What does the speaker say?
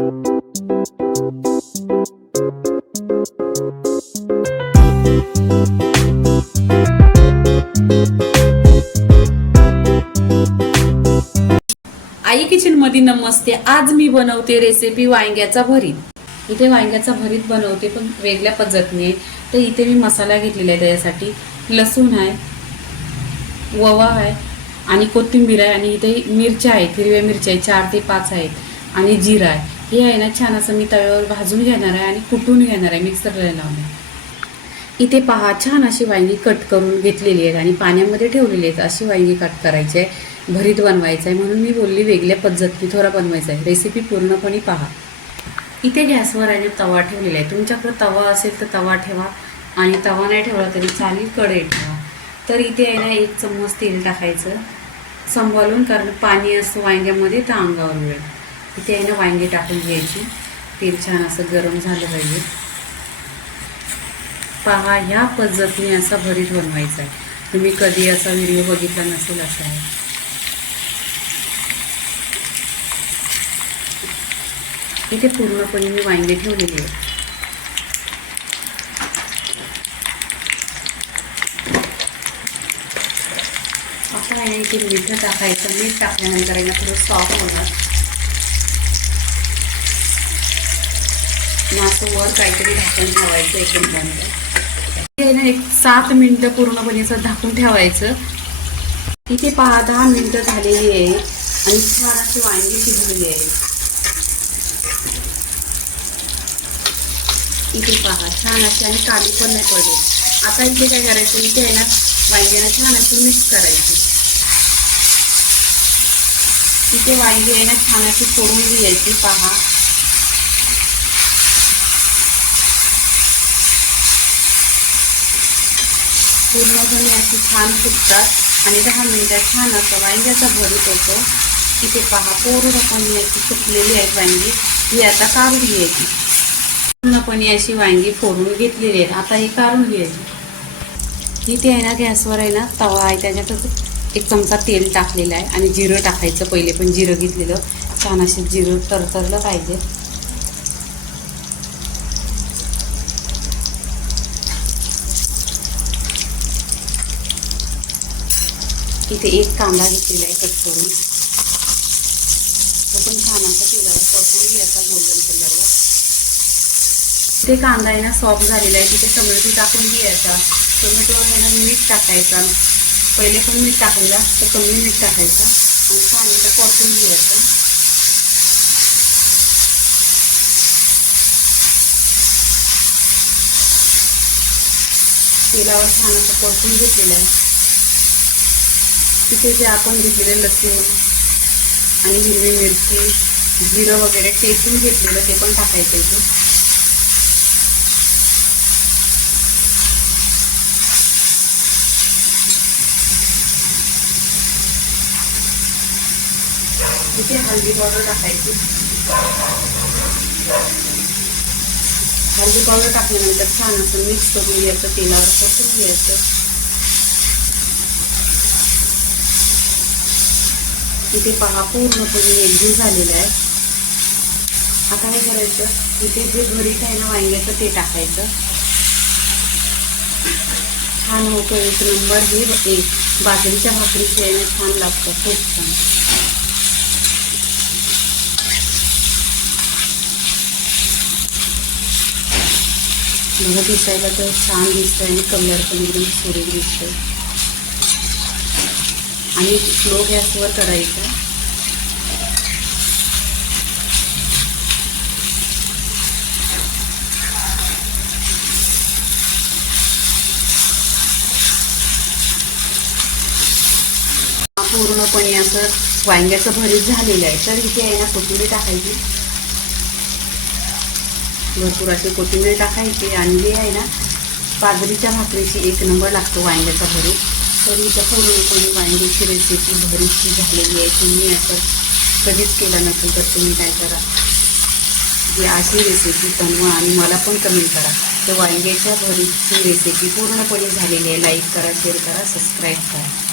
आई kitchen मध्ये नमस्ते। आज मी बनवते रेसिपी वांग्याचा भरीत। इथे वांग्याचा भरीत बनवते पण वेगळ्या पद्धतीने। तर इथे मी मसाला घेतलेला आहे, त्यासाठी लसूण आहे, ओवा आहे आणि कोथिंबीर आहे आणि इथे मिरच्या आहेत, हिरव्या मिरच्या आहेत 4 ते 5 आहेत आणि जिरा आहे। हे आहे ना छान असं मी तव्यावर भाजून घेणार आहे आणि कुटून घेणार आहे, मिक्सरला लावून। इथे पहा छान अशी वांगी कट करून घेतलेली आहेत आणि पाण्यामध्ये ठेवलेली आहेत। अशी वांगी कट करायची आहे, भरीत बनवायचं आहे, म्हणून मी बोलली वेगळ्या पद्धतीने थोडा बनवायचा आहे। रेसिपी पूर्णपणे पहा। इथे गॅसवर आहे तवा ठेवलेला आहे। तुमच्याकडे तवा असेल तर तवा ठेवा आणि तवा नाही ठेवला तरी चालेल, कढई ठेवा। तर इथे आहे ना 1 चम्मच तेल टाकायचं सांभाळून, कारण पाणी असतं वांग्यामध्ये तर अंगावर मिळेल। इथे आहे ना वांगी टाकून घ्यायची, तेल छान असं गरम झालं पाहिजे। पहा ह्या पद्धतीने असा भरीत बनवायचा आहे। तुम्ही कधी असा व्हिडिओ बघितला नसेल असा आहे। इथे पूर्णपणे मी वांगे ठेवलेली आहे। आता आहे इथे मीठ टाकायचं। मीठ टाकल्यानंतर आहे ना थोडं सॉफ्ट होणार। असं वर काहीतरी झाकून ठेवायचं एकदम बंद। हे ना 7 मिनिटं पूर्णपणे असं झाकून ठेवायचं। इथे पहा 10 मिनिटं झालेली आहे आणि छान अशी वांगी शिजलेली आहे। इथे पहा छान अशी आणि काळी पण नाही पडली। आता इथे काय करायचं, इथे आहे ना वांग्यांना छान अशी मिक्स करायची। इथे वांगी आहे ना छान अशी फोडून घ्यायची। पहा पूर्णपणे अशी छान फुटतात आणि 10 मिनिटात छान असं वांग्याचा भरीत होतो। इथे पहा पूर्णपणे अशी फुटलेली आहे वांगी, ही आता काढून घ्यायची। पूर्णपणे अशी वांगी फोडून घेतलेली आहेत, आता ही काढून घ्यायची। इथे आहे ना गॅसवर आहे ना तवा आहे, त्याच्यातच 1 चमचा तेल टाकलेलं आहे आणि जिरं टाकायचं। पहिले पण जिरं घेतलेलं, छान असे जिरं तरतरलं पाहिजे। इथे 1 कांदा घेतलेला आहे कट करून, तो पण छान असा तेलावर परतून घ्यायचा गोल्डन कलरवर। इथे कांदा आहे ना सॉफ्ट झालेला आहे, तिथे टोमॅटो टाकून घ्यायचा। टोमॅटोवर आहे ना मीठ टाकायचा, पहिले पण मीठ टाकलेला तर कमी मीठ टाकायचं आणि छान इथं परतून घ्यायचं। तेलावर छान असं परतून घेतलेलं आहे। तिथे जे आपण घेतलेलं लसूण आणि हिरवी मिरची, जिरं वगैरे ठेचून घेतलेलं ते पण टाकायचं इथे। इथे हळदी पावडर टाकायची। हळदी पावडर टाकल्यानंतर छान असं मिक्स करून घ्यायचं, तेलावर परतून घ्यायचं। इथे पहा पूर्णपणे एकजीव झालेला आहे। आता काय करायचं, इथे जे भरीत आहे ना वांग्याचं ते टाकायचं। छान होतं, 1 नंबर। हे बाजरीच्या भाकरीची आहे ना छान लागतं, खूप छान। बघा दिसायला तर छान दिसतंय आणि कलर पण एकदम सुरेख दिसतोय। आणि स्लो गॅसवर करायचं। पूर्णपणे असं वांग्याचं भरीत झालेलं आहे। तर इथे आहे ना कोथिंबीर टाकायची, भरपूर अशी कोथिंबीर टाकायची आणि हे आहे ना बाजरीच्या भाकरीची 1 नंबर लागतो वांग्याचा भरीत। तर इथं पूर्णपणे वांग्याची रेसिपी भरीतची झालेली आहे। तुम्ही असं कधीच केलं नसेल तर तुम्ही काय करा, जी अशी रेसिपी बनवा आणि मला पण कमेंट करा। तर वांग्याच्या भरीतची रेसिपी पूर्णपणे झालेली आहे। लाईक करा, शेअर करा, सबस्क्राईब करा।